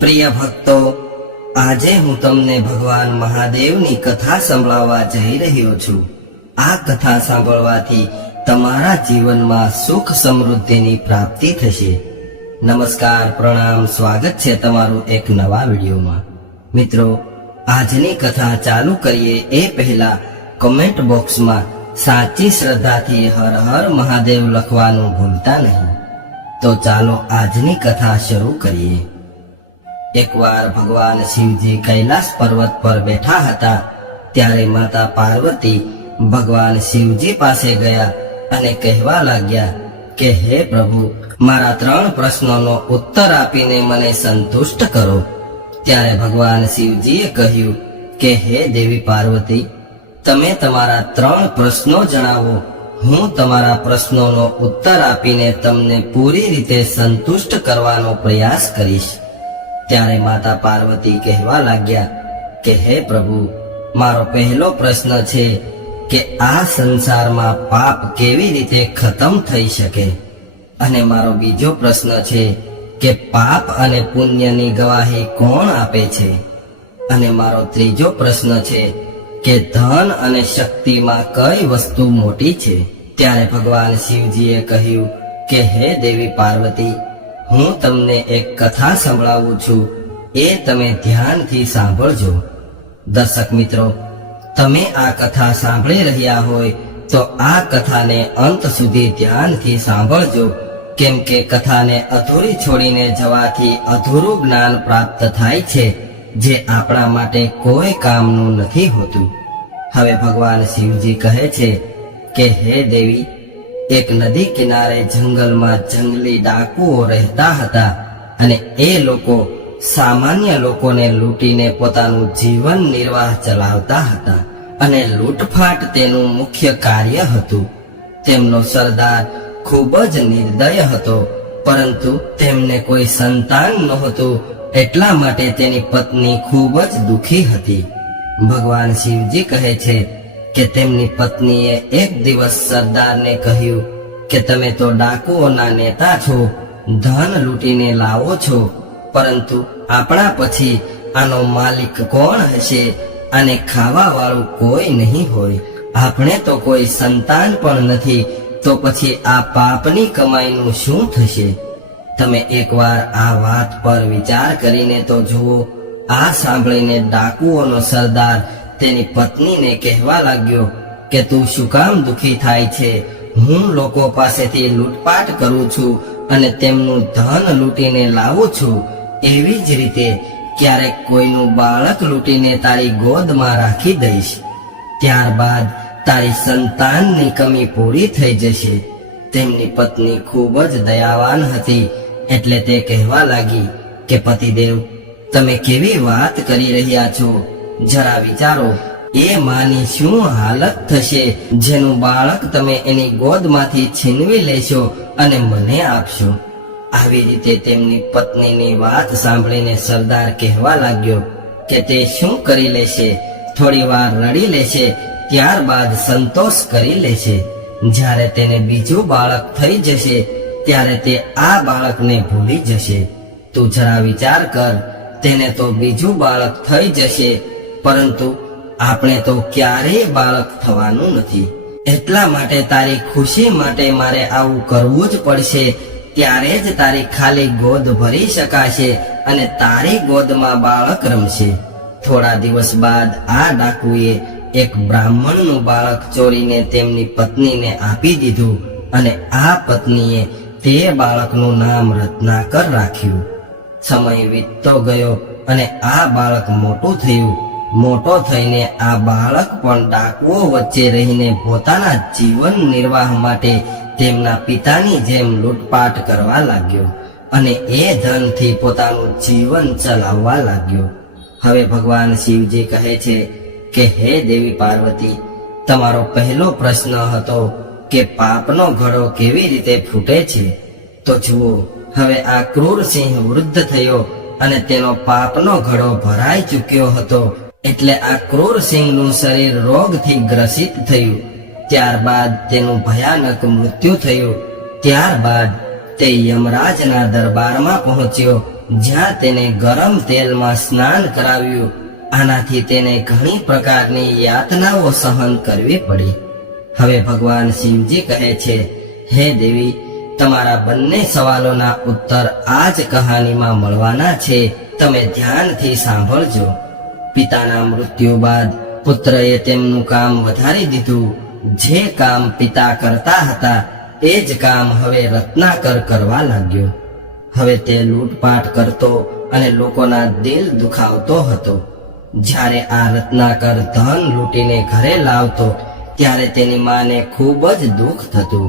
પ્રિય ભક્તો, આજે હું તમને ભગવાન મહાદેવની કથા સંભળાવવા જઈ રહ્યો છું. આ કથા સાંભળવાથી તમારા જીવનમાં સુખ સમૃદ્ધિની પ્રાપ્તિ થશે. નમસ્કાર, પ્રણામ, સ્વાગત છે તમારું એક નવા વિડીયોમાં. મિત્રો, આજની કથા ચાલુ કરીએ એ પહેલા કમેન્ટ બોક્સમાં સાચી શ્રદ્ધાથી હર હર મહાદેવ લખવાનું ભૂલતા નહીં. તો ચાલો આજની કથા શરૂ કરીએ. એકવાર ભગવાન શિવજી કૈલાસ પર્વત પર બેઠા હતા, ત્યારે માતા પાર્વતી ભગવાન શિવજી પાસે ગયા અને કહેવા લાગ્યા કે, હે પ્રભુ, મારા ત્રણ પ્રશ્નોનો ઉત્તર આપીને મને સંતુષ્ટ કરો. ત્યારે ભગવાન શિવજીએ કહ્યું કે, હે દેવી પાર્વતી, તમે તમારા ત્રણ પ્રશ્નો જણાવો. હું તમારા પ્રશ્નોનો ઉત્તર આપીને તમને પૂરી રીતે સંતુષ્ટ કરવાનો પ્રયાસ કરીશ. ત્યારે માતા પાર્વતી કહેવા લાગ્યા કે, હે પ્રભુ, મારો પહેલો પ્રશ્ન છે કે આ સંસારમાં પાપ કેવી રીતે ખતમ થઈ શકે? અને મારો બીજો પ્રશ્ન છે કે પાપ અને પુણ્યની ગવાહી કોણ આપે છે? અને મારો ત્રીજો પ્રશ્ન છે કે ધન અને શક્તિમાં કઈ વસ્તુ મોટી છે? ત્યારે ભગવાન શિવજીએ કહ્યું કે, હે દેવી પાર્વતી હું તમને એક કથા સંભળાવું છું. એ તમે ધ્યાનથી સાંભળજો. દર્શક મિત્રો, તમે આ કથા સાંભળી રહ્યા હોય તો આ કથાને અંત સુધી ધ્યાનથી સાંભળજો. કેમ કે કથાને અધૂરી છોડીને જવાથી અધૂરું જ્ઞાન પ્રાપ્ત થાય છે, જે આપણા માટે કોઈ કામનું નથી હોતું. હવે ભગવાન શિવજી કહે છે કે, હે દેવી એક નદી કિનારે જંગલમાં જંગલી ડાકુઓ રહેતા હતા અને એ લોકો સામાન્ય લોકોને લૂંટીને પોતાનું જીવન નિર્વાહ ચલાવતા હતા અને લૂંટફાટ તેનું મુખ્ય કાર્ય હતું. તેમનો સરદાર ખૂબ જ નિર્દય હતો, પરંતુ તેમને કોઈ સંતાન નહોતું, એટલા માટે તેની પત્ની ખૂબ જ દુઃખી હતી. ભગવાન શિવજી કહે છે કે તેમની પત્નીએ એક દિવસ સરદારને કહ્યું કે તમે તો ડાકુઓના નેતા છો, ધન લૂંટીને લાવો છો, પરંતુ આપણા પછી આનો માલિક કોણ હશે અને ખાવા વાળું કોઈ નહીં હોય? આપણે તો કોઈ સંતાન પણ નથી, તો પછી આ પાપની કમાઈનું શું થશે? તમે એકવાર આ વાત પર વિચાર કરીને તો જુઓ, આ સાંભળીને ડાકુઓનો સરદાર તેની પત્નીને કહેવા લાગ્યો કે તું શું કામ દુખી થાય છે? હું લોકો પાસેથી લૂંટપાટ કરું છું અને તેમનું ધન લૂંટીને લાવું છું. એવી જ રીતે ક્યારેક કોઈનું બાળક લૂંટીને તારી ગોદમાં રાખી દઈશ. ત્યારબાદ તારી સંતાનની કમી પૂરી થઈ જશે. તેમની પત્ની ખૂબ જ દયાવાન હતી એટલે તે કહેવા લાગી કે, પતિદેવ, તમે કેવી વાત કરી રહ્યા છો? જરા વિચારો, એ માની શું હાલત થશે? જેનું બાળક તમે એની ગોદમાંથી છીનવી લેશો અને મને આપશો. આવી રીતે તેમની પત્નીની વાત સાંભળીને સરદાર કહેવા લાગ્યો કે તે શું કરી લેશે? થોડી વાર રડી લેશે, ત્યારબાદ સંતોષ કરી લેશે. જ્યારે તેને બીજું બાળક થઈ જશે, ત્યારે તે આ બાળકને ભૂલી જશે. તું જરા વિચાર કર, તેને તો બીજું બાળક થઈ જશે. પરંતુ આપણે તો ક્યારેય બાળક થવાનું નથી. એટલા માટે તારી ખુશી માટે મારે આવું કરવું જ પડશે. ત્યારે જ તારી ખાલી ગોદ ભરી શકાશે અને તારી ગોદમાં બાળક રમશે. થોડા દિવસ બાદ આ ડાકુએ એક બ્રાહ્મણનું બાળક ચોરીને તેમની પત્નીને આપી દીધું અને આ પત્નીએ તે બાળકનું નામ રત્નાકર રાખ્યું. સમય વીતતો ગયો અને આ બાળક મોટું થયું. મોટો થઈને આ બાળક પણ ડાકુઓ વચ્ચે રહીને પોતાના જીવન નિર્વાહ માટે તેમના પિતાની જેમ લૂંટપાટ કરવા લાગ્યો અને એ ધનથી પોતાનું જીવન ચલાવવા લાગ્યો. હવે ભગવાન શિવજી કહે છે કે, હે દેવી પાર્વતી, તમારો પહેલો પ્રશ્ન હતો કે પાપનો ઘડો કેવી રીતે ફૂટે છે? તો જુઓ, હવે આ ક્રૂર સિંહ વૃદ્ધ થયો અને તેનો પાપનો ઘડો ભરાઈ ચૂક્યો હતો એટલે આ ક્રૂર સિંહનું શરીર રોગથી ગ્રસિત થયું. ત્યારબાદ તેનું ભયાનક મૃત્યુ થયું. ત્યારબાદ તે યમરાજના દરબારમાં પહોંચ્યો, જ્યાં તેને ગરમ તેલમાં સ્નાન કરાવ્યું. આનાથી તેને ઘણી પ્રકારની યાતનાઓ સહન કરવી પડી. હવે ભગવાન શિવજી કહે છે, હે દેવી, તમારા બંને સવાલોના ઉત્તર આ જ કહાનીમાં મળવાના છે. તમે ધ્યાનથી સાંભળજો. પિતાના મૃત્યુ બાદ પુત્રએ તેમનું કામ વધારી દીધું. જે કામ પિતા કરતા હતા, એ જ કામ હવે રત્નાકર કરવા લાગ્યો. હવે તે લૂંટપાટ કરતો અને લોકોના દિલ દુખાવતો હતો. જ્યારે આ રત્નાકર ધન લૂંટીને ઘરે લાવતો, ત્યારે તેની માને ખૂબ જ દુઃખ થતું.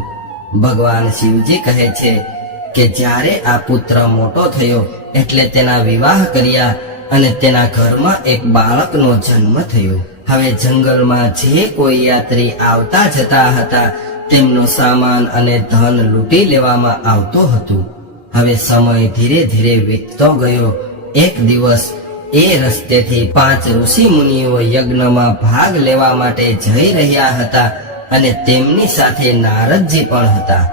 ભગવાન શિવજી કહે છે કે જ્યારે આ પુત્ર મોટો થયો, એટલે તેના વિવાહ કર્યા અને તેના ઘરમાં એક બાળકનો જન્મ થયો. હવે જંગલમાં જે કોઈ યાત્રી આવતા જતા હતા, તેમનો સામાન અને ધન લૂંટી લેવામાં આવતું હતું. હવે સમય ધીરે ધીરે વીતતો ગયો. એક દિવસ એ રસ્તેથી પાંચ ઋષિ મુનિઓ યજ્ઞમાં ભાગ લેવા માટે જઈ રહ્યા હતા અને તેમની સાથે નારદજી પણ હતા.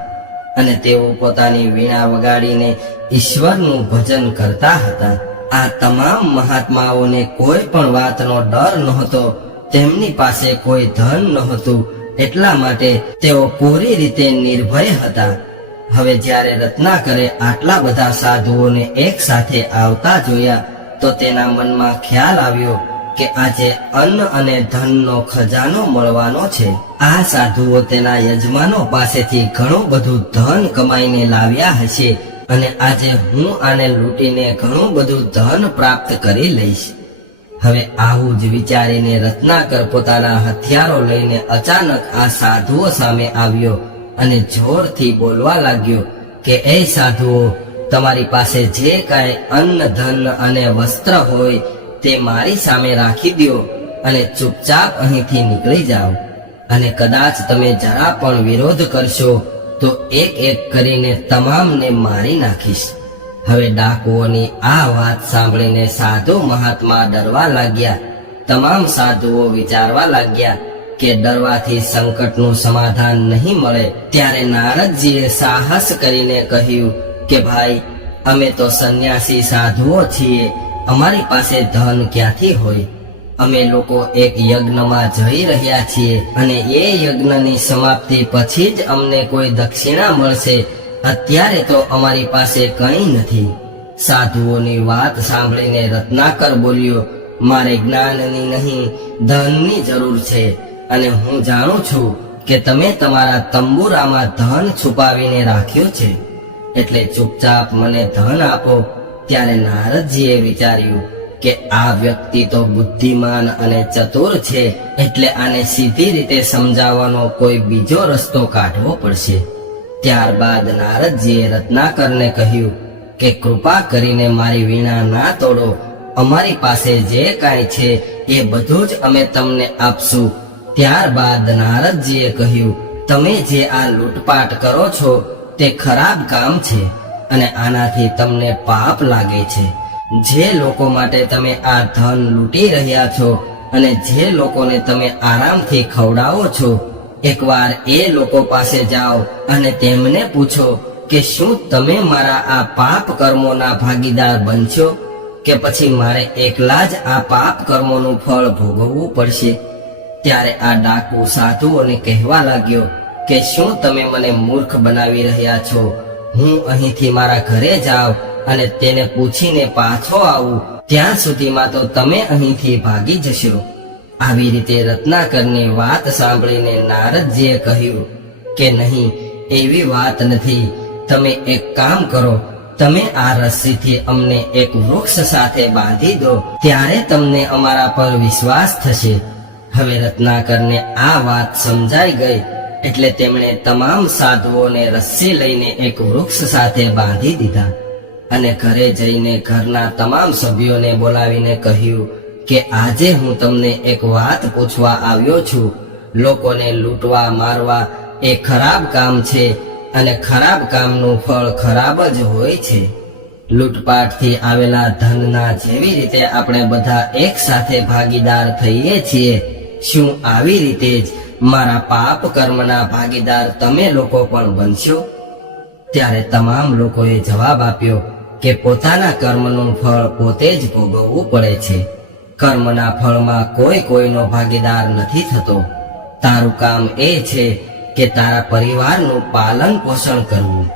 અને તેઓ પોતાની વીણા વગાડીને ઈશ્વરનું ભજન કરતા હતા. આ તમામ મહાત્માઓને કોઈ પણ વાતનો ડર નહોતો, તેમની પાસે કોઈ ધન નહોતું, એટલા માટે તેઓ પૂરી રીતે નિર્ભય હતા. હવે જ્યારે રત્નાકરે આટલા બધા સાધુઓને એક સાથે આવતા જોયા, તો તેના મનમાં ખ્યાલ આવ્યો કે આજે અન્ન અને ધનનો ખજાનો મળવાનો છે. આ સાધુઓ તેના યજમાનો પાસેથી ઘણું બધું ધન કમાઈને લાવ્યા હશે. અને આજે હું આને લૂંટીને ઘણું બધું ધન પ્રાપ્ત કરી લઈશ. હવે આવું જ વિચારીને રત્નાકર પોતાના હથિયારો લઈને અચાનક આ સાધુઓ સામે આવ્યો અને જોરથી બોલવા લાગ્યો કે, એ સાધુઓ, તમારી પાસે જે કાંઈ અન્ન, ધન અને વસ્ત્ર હોય તે મારી સામે રાખી દો અને ચૂપચાપ અહીંથી નીકળી જાઓ. અને કદાચ તમે જરા પણ વિરોધ કરશો તો એક એક કરીને તમામને મારી નાખીશ. હવે ડાકુઓની આ વાત સાંભળીને સાધુ મહાત્મા ડરવા લાગ્યા. તમામ સાધુઓ વિચારવા લાગ્યા કે ડરવાથી સંકટનું સમાધાન નહીં મળે. ત્યારે નારદજીએ સાહસ કરીને કહ્યું કે ભાઈ, અમે તો સંન્યાસી સાધુઓ છીએ. અમારી પાસે ધન ક્યાંથી હોય? અમે લોકો એક યજ્ઞમાં જઈ રહ્યા છીએ અને એ યજ્ઞની સમાપ્તિ પછી જ અમને કોઈ દક્ષિણા મળશે. અત્યારે તો અમારી પાસે કંઈ નથી. સાધુઓની વાત સાંભળીને રત્નાકર બોલ્યો, મારે જ્ઞાનની નહીં, ધનની જરૂર છે. અને હું જાણું છું કે તમે તમારા તંબુરામાં ધન છુપાવીને રાખ્યો છે. એટલે ચૂપચાપ મને ધન આપો. ત્યારે નારદજીએ વિચાર્યું કે આ વ્યક્તિ તો બુદ્ધિમાન અને ચતુર છે, એટલે આને સીધી રીતે સમજાવવાનો કોઈ બીજો રસ્તો કાઢવો પડશે. ત્યારબાદ નારદજીએ રત્નાકરને કહ્યું કે, કૃપા કરીને મારી વીણા ના તોડો. અમારી પાસે જે કાંઈ છે એ બધું જ અમે તમને આપશું. ત્યારબાદ નારદજીએ કહ્યું, તમે જે આ લૂંટપાટ કરો છો, તે ખરાબ કામ છે અને આનાથી તમને પાપ લાગે છે. જે લોકો માટે તમે આ ધન લૂંટી રહ્યા છો અને જે લોકોને તમે આરામથી ખવડાવો છો, એકવાર એ લોકો પાસે જાઓ અને તેમને પૂછો કે શું તમે મારા આ પાપ કર્મોના ભાગીદાર બનશો? કે પછી મારે એકલા જ આ પાપ કર્મોનું ફળ ભોગવવું પડશે? ત્યારે આ ડાકુ સાધુઓને કહેવા લાગ્યો કે શું તમે મને મૂર્ખ બનાવી રહ્યા છો? હું અહીંથી મારા ઘરે જાઉં અને તેને પૂછીને પાછો આવું. ત્યાં સુધીમાં તો તમે અહીંથી ભાગી જશો. આવી રીતે રત્નાકરની વાત સાંભળીને નારદજીએ કહ્યું કે નહીં, એવી વાત નથી. તમે એક કામ કરો. તમે આ રસ્સીથી અમને એક વૃક્ષ સાથે બાંધી દો. ત્યારે તમને અમારા પર વિશ્વાસ થશે. હવે રત્નાકરને આ વાત સમજાઈ ગઈ. એટલે તેમણે તમામ સાધુઓને રસ્સી લઈને એક વૃક્ષ સાથે બાંધી દીધા. અને ઘરે જઈને ઘરના તમામ સભ્યોને બોલાવીને કહ્યું કે આજે હું તમને એક વાત પૂછવા આવ્યો છું. લોકોને લૂંટવા, મારવા એ ખરાબ કામ છે અને ખરાબ કામનું ફળ ખરાબ જ હોય છે. લૂંટપાટથી આવેલા ધનના જેવી રીતે આપણે બધા એક સાથે ભાગીદાર થઈએ છીએ, શું આવી રીતે જ મારા પાપ કર્મના ભાગીદાર તમે લોકો પણ બનશો? ત્યારે તમામ લોકોએ જવાબ આપ્યો કે પોતાના કર્મનું ફળ પોતે જ ભોગવવું પડે છે. કર્મના ફળમાં કોઈ કોઈનો ભાગીદાર નથી થતો. તારું કામ એ છે કે તારા પરિવારનું પાલન પોષણ કરવું.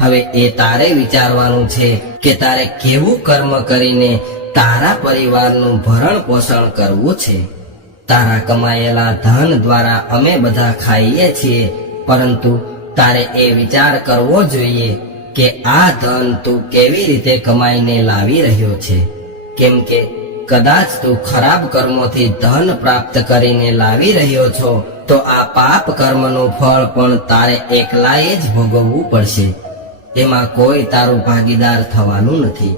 હવે એ તારે વિચારવાનું છે કે તારે કેવું કર્મ કરીને તારા પરિવારનું ભરણ પોષણ કરવું છે. તારા કમાયેલા ધન દ્વારા અમે બધા ખાઈએ છીએ, પરંતુ તારે એ વિચાર કરવો જોઈએ કે આ ધન તું કેવી રીતે કમાઈને લાવી રહ્યો છે? કેમ કે કદાચ તું ખરાબ કર્મોથી ધન પ્રાપ્ત કરીને લાવી રહ્યો છો, તો આ પાપ કર્મનું ફળ પણ તારે એકલાએ જ ભોગવવું પડશે. એમાં કોઈ તારું ભાગીદાર થવાનું નથી.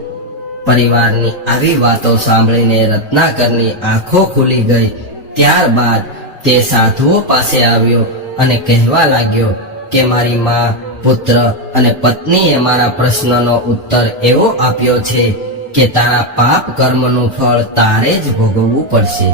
પરિવારની આવી વાતો સાંભળીને રત્નાકરની આંખો ખુલી ગઈ. ત્યારબાદ તે સાધુઓ પાસે આવ્યો અને કહેવા લાગ્યો કે મારી માં પુત્ર અને પત્નીએ મારા પ્રશ્નનો ઉત્તર એવો આપ્યો છે કે તારા પાપ કર્મનું ફળ તારે જ ભોગવવું પડશે.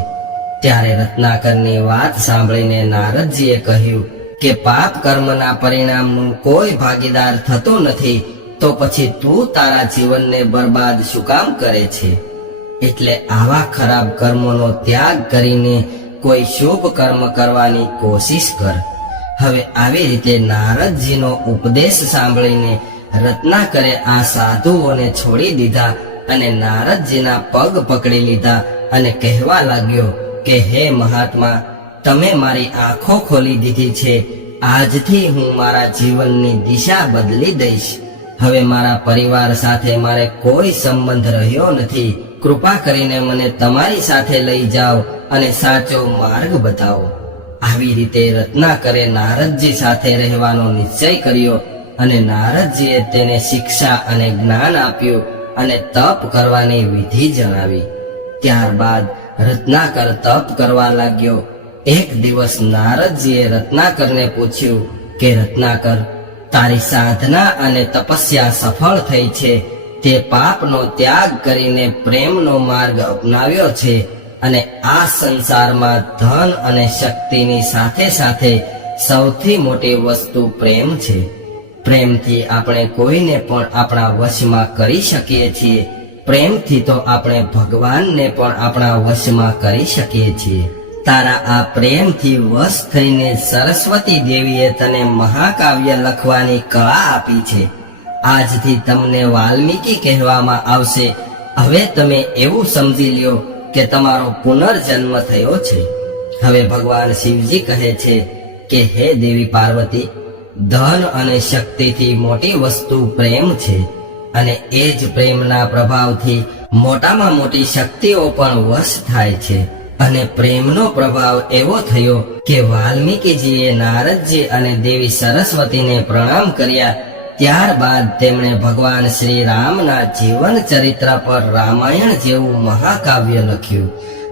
ત્યારે રત્નાકરની વાત સાંભળીને નારદજીએ કહ્યું કે પાપ કર્મના પરિણામનું કોઈ ભાગીદાર થતો નથી, તો પછી તું તારા જીવનને બરબાદ શું કામ કરે છે? એટલે આવા ખરાબ કર્મોનો ત્યાગ કરીને કોઈ શુભ કર્મ કરવાની કોશિશ કર. હવે આવી રીતે નારદજીનો ઉપદેશ સાંભળીને રત્નાકરે આ સાધુઓને છોડી દીધા અને નારદજીના પગ પકડી લીધા અને કહેવા લાગ્યો કે, હે મહાત્મા, તમે મારી આંખો ખોલી દીધી છે. આજથી હું મારા જીવનની દિશા બદલી દઈશ. હવે મારા પરિવાર સાથે મારે કોઈ સંબંધ રહ્યો નથી. કૃપા કરીને મને તમારી સાથે લઈ જાઓ અને સાચો માર્ગ બતાવો. આવી રીતે રત્નાકરે નારદજી સાથે રહેવાનો નિશ્ચય કર્યો અને નારદજીએ તેને શિક્ષા અને જ્ઞાન આપ્યું અને તપ કરવાની વિધિ જણાવી. ત્યારબાદ રત્નાકર તપ કરવા લાગ્યો. એક દિવસ નારદજીએ રત્નાકરને પૂછ્યું કે, રત્નાકર, તારી સાધના અને તપસ્યા સફળ થઈ છે. તે પાપનો ત્યાગ કરીને પ્રેમનો માર્ગ અપનાવ્યો છે. અને આ સંસારમાં ધન અને શક્તિની સાથે સાથે સૌથી મોટી વસ્તુ પ્રેમ છે. પ્રેમથી આપણે કોઈને પણ આપણા વશમાં કરી શકીએ છીએ. પ્રેમથી તો આપણે ભગવાનને પણ આપણા વશમાં કરી શકીએ છીએ. તારા આ પ્રેમથી વશ થઈને સરસ્વતી દેવીએ તને મહાકાવ્ય લખવાની કળા આપી છે. આજથી તમને વાલ્મીકી કહેવામાં આવશે. હવે તમે એવું સમજી લ્યો કે તમારો પુનર્જન્મ થયો છે. હવે ભગવાન શિવજી કહે છે કે, હે દેવી પાર્વતી, ધન અને શક્તિથી મોટી વસ્તુ પ્રેમ છે અને એ જ પ્રેમના પ્રભાવથી મોટામાં મોટી શક્તિઓ પણ વશ થાય છે. અને પ્રેમનો પ્રભાવ એવો થયો કે વાલ્મીકીજીએ નારદજી અને દેવી સરસ્વતીને પ્રણામ કર્યા ત્યારબાદ તેમણે ભગવાન શ્રી રામના જીવન ચરિત્ર પર રામાયણ જેવું મહાકાવ્ય લખ્યું,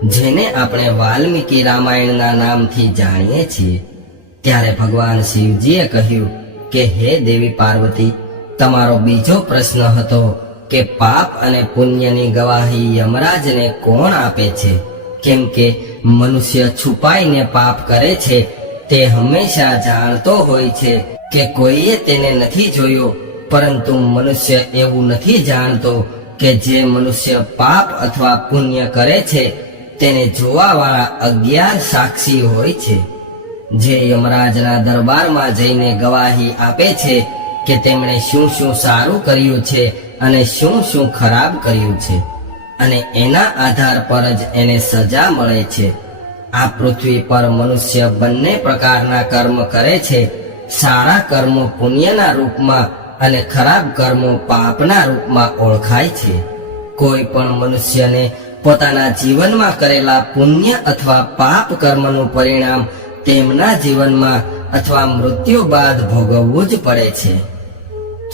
જેને આપણે વાલ્મીકી રામાયણના નામથી જાણીએ છીએ. ત્યારે ભગવાન શિવજીએ કહ્યું કે, હે દેવી પાર્વતી, તમારો બીજો પ્રશ્ન હતો કે પાપ અને પુણ્યની ગવાહી યમરાજને કોણ આપે છે? કેમ કે મનુષ્ય છુપાઈને પાપ કરે છે, તે હંમેશા જાણતો હોય છે કે કોઈએ તેને નથી જોયો, પરંતુ મનુષ્ય એવું નથી જાણતો કે જે મનુષ્ય પાપ અથવા પુણ્ય કરે છે, તેને જોવાવાળા અગિયાર સાક્ષી હોય છે. જે યમરાજના દરબારમાં જઈને ગવાહી આપે છે કે તેમણે શું શું સારું કર્યું છે અને શું શું ખરાબ કર્યું છે, અને એના આધાર પર જ એને સજા મળે છે. આ પૃથ્વી પર મનુષ્ય બંને પ્રકારના કર્મ કરે છે સારા કર્મો પુણ્યના રૂપમાં અને ખરાબ કર્મો પાપના રૂપમાં ઓળખાય છે. કોઈ પણ મનુષ્યને પોતાના જીવનમાં કરેલા પુણ્ય અથવા પાપ કર્મનું પરિણામ તેમના જીવનમાં અથવા મૃત્યુ બાદ ભોગવવું જ પડે છે.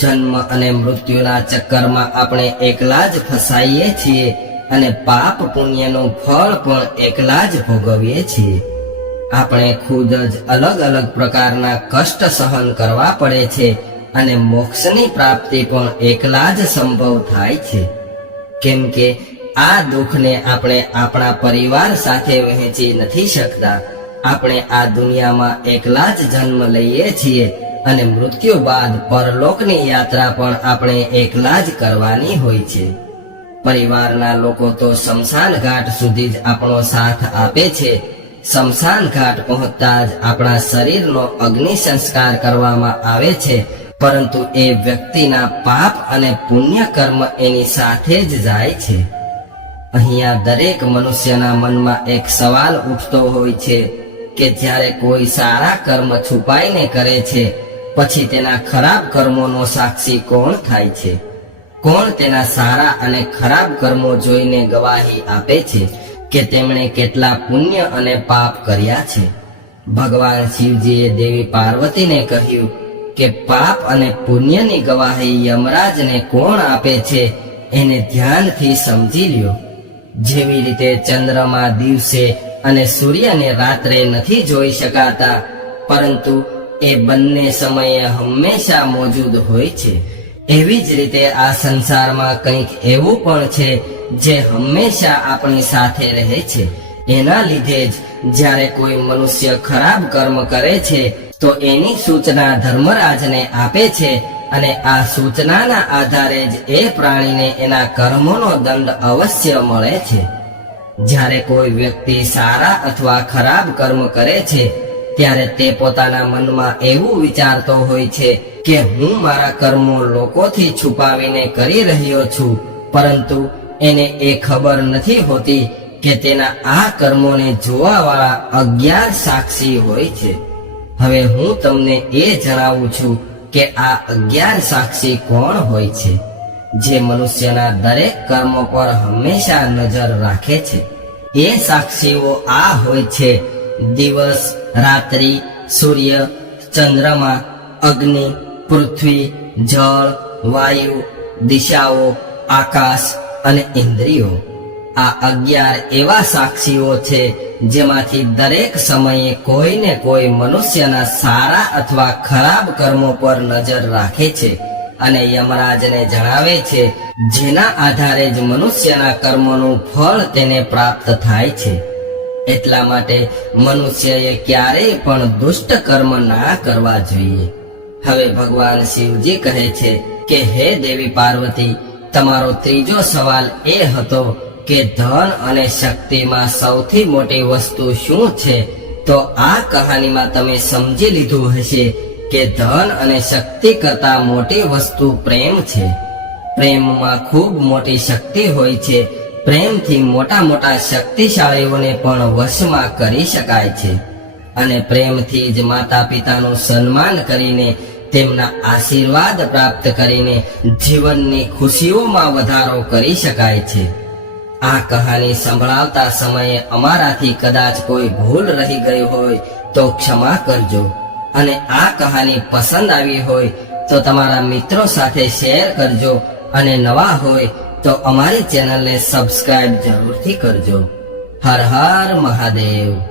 જન્મ અને મૃત્યુના ચક્કરમાં આપણે એકલા જ ફસાઈએ છીએ અને પાપ પુણ્યનું ફળ પણ એકલા જ ભોગવીએ છીએ. આપણે ખુદ જ અલગ અલગ પ્રકારના કષ્ટ સહન કરવા પડે છે અને મોક્ષની પ્રાપ્તિ પણ એકલા જ સંભવ થાય છે. કેમ કે આ દુઃખને આપણે આપણા પરિવાર સાથે વહેંચી નથી શકતા. આપણે આ દુનિયામાં એકલા જ જન્મ લઈએ છીએ અને મૃત્યુ બાદ પરલોકની યાત્રા પણ આપણે એકલા જ કરવાની હોય છે. પરિવારના લોકો તો શમશાન ઘાટ સુધી જ આપણો સાથ આપે છે. શમશાન ઘાટ પહોંચતા જ આપણા શરીરનો અગ્નિ સંસ્કાર કરવામાં આવે છે, પરંતુ એ વ્યક્તિના પાપ અને પુણ્ય કર્મ એની સાથે જ જાય છે. અહીંયા દરેક મનુષ્યના મનમાં એક સવાલ ઉઠતો હોય છે કે જ્યારે કોઈ સારા કર્મ છુપાઈને કરે છે, પછી તેના ખરાબ કર્મોનો સાક્ષી કોણ થાય છે? કોણ તેના સારા અને ખરાબ કર્મો જોઈને ગવાહી આપે છે? કે તેમણે કેટલા પુણ્ય અને પાપ કર્યા છે. ભગવાન શિવજીએ દેવી પાર્વતીને કહ્યું કે પાપ અને પુણ્યની ગવાહી યમરાજને કોણ આપે છે એને ધ્યાનથી સમજી લ્યો. જેવી રીતે ચંદ્રમા દિવસે અને સૂર્યને રાત્રે નથી જોઈ શકાતા, પરંતુ એ બંને સમયે હંમેશા મોજૂદ હોય છે. એવી જ રીતે આ સંસારમાં કંઈક એવું પણ છે જે હંમેશા આપણી સાથે રહે છે. એના લીધે જ જ્યારે કોઈ મનુષ્ય ખરાબ કર્મ કરે છે, તો એની સૂચના ધર્મરાજને આપે છે અને આ સૂચનાના આધારે જ એ પ્રાણીને એના કર્મોનો દંડ અવશ્ય મળે છે. જ્યારે કોઈ વ્યક્તિ સારા અથવા ખરાબ કર્મ કરે છે, ત્યારે તે પોતાના મનમાં એવું વિચારતો હોય છે કે હું મારા કર્મો લોકોથી છુપાવીને કરી રહ્યો છું, પરંતુ એને એ ખબર નથી હોતી કે તેના આ કર્મોને જોવાવાળા અગિયાર સાક્ષી હોય છે. હવે હું તમને એ જણાવું છું કે આ અગિયાર સાક્ષી કોણ હોય છે, જે મનુષ્યના દરેક કર્મો પર હંમેશા નજર રાખે છે. એ સાક્ષીઓ આ હોય છે, દિવસ, રાત્રિ, સૂર્ય, ચંદ્રમા, અગ્નિ, પૃથ્વી, જળ, વાયુ, દિશાઓ, આકાશ અને ઇન્દ્રિયો આ અગિયાર એવા સાક્ષીઓ છે જેમાંથી દરેક સમયે કોઈ ને કોઈ મનુષ્યના સારા અથવા ખરાબ કર્મો પર નજર રાખે છે અને યમરાજને જણાવે છે, જેના આધારે જ મનુષ્યના કર્મોનું ફળ તેને પ્રાપ્ત થાય છે. એટલા માટે મનુષ્યએ ક્યારેય પણ દુષ્ટ કર્મ ના કરવા જોઈએ. હવે ભગવાન શિવજી કહે છે કે, હે દેવી પાર્વતી તમારો ત્રીજો સવાલ એ હતો કે ધન અને શક્તિમાં સૌથી મોટી વસ્તુ શું છે? તો આ કહાનીમાં તમે સમજી લીધું હશે કે ધન અને શક્તિ કરતા મોટી વસ્તુ પ્રેમ છે. પ્રેમમાં ખૂબ મોટી શક્તિ હોય છે. પ્રેમથી મોટા મોટા શક્તિશાળીઓને પણ વશમાં કરી શકાય છે. અને પ્રેમથી જ માતા પિતાનું સન્માન કરીને તેમના આશીર્વાદ પ્રાપ્ત કરીને જીવનની ખુશીઓમાં વધારો કરી શકાય છે. આ કહાની સંભળાવતા સમયે અમારાથી કદાચ કોઈ ભૂલ રહી ગઈ હોય તો ક્ષમા કરજો. અને આ કહાની પસંદ આવી હોય તો તમારા મિત્રો સાથે શેર કરજો અને નવા હોય તો અમારી ચેનલને સબસ્ક્રાઇબ જરૂરથી કરજો. હર હર મહાદેવ.